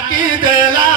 ढाकी देला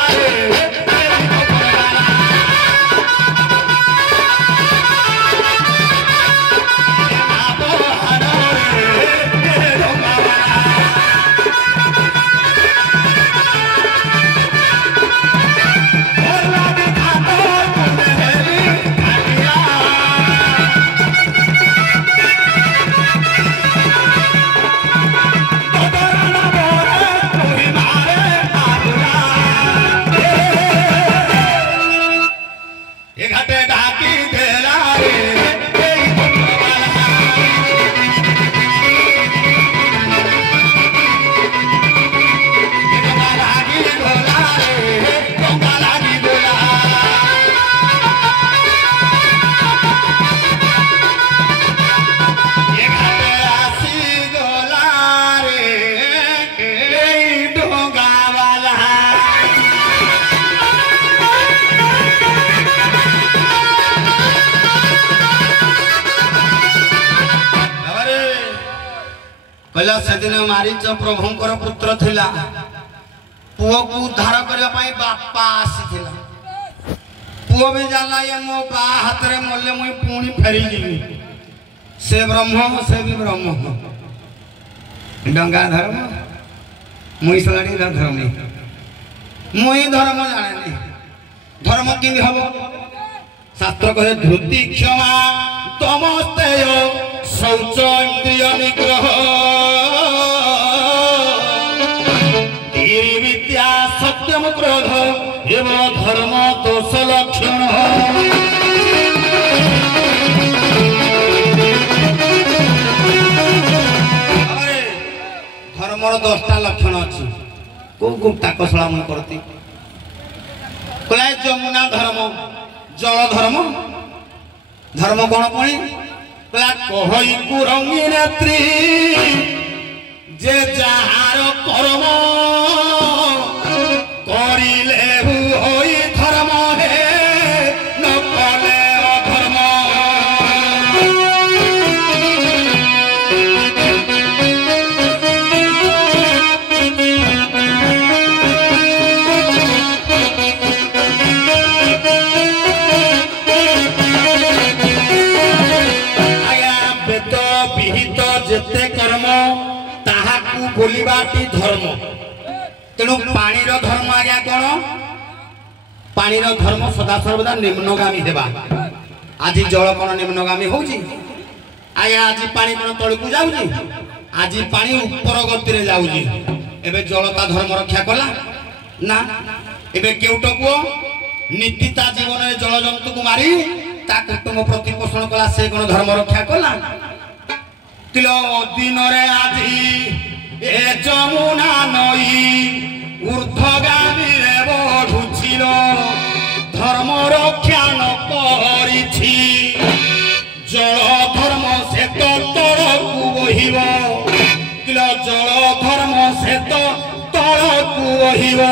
कहला से दिन मारीच प्रभुंकर पुत्र थिला पुओ को उद्धार करने बापा आसी पुओ भी जाला ये मो बा हाथ रे मल्ले मुई पुणी फेरी जीवी से ब्रह्म से भी ब्रह्म डंगा धर्म मुई सलाड़ी धर्म मुई धर्म जाने धर्म कि हम शास्त्र कहे धृति क्षमा तमस्तेय शौच इंद्रिय निग्रह विद्या सत्यम क्रोध एवं धर्म दोष लक्षण धर्मर 10टा लक्षण अच्छी को ताकसला मुझे करती जमुना धर्म जल धर्म धर्म कौन पड़ी कहई कुरंगी नेत्री जे जहार कर्म करिले होई धर्म हे न कले अधर्म जेते कर्म ताहाकू बोलिबाटी धर्म तेणु पानी रो धर्म आज्ञा कौन पानी रो धर्म सदा सर्वदा निम्नगामी हेबा आज जल कौन निम्नगामी होउची आया आज पानी कौन तळकू जाउची आज पानी ऊपर गति रे जाउची एबे जलता धर्म रक्षा कला ना एबे केउट को नीतिता जीवन रे जल जंतु को मारी ता कुटुंब प्रतिपोषण कला से कोन धर्म रक्षा कला किलो दिन रे आधी ए जमुना नई ऊर्ध्वगामी रे बढ़ुछिलो धर्म रक्षा न करिछि जल धर्म से तो तळकू बहिबो किलो जल धर्म से तो तळकू बहिबो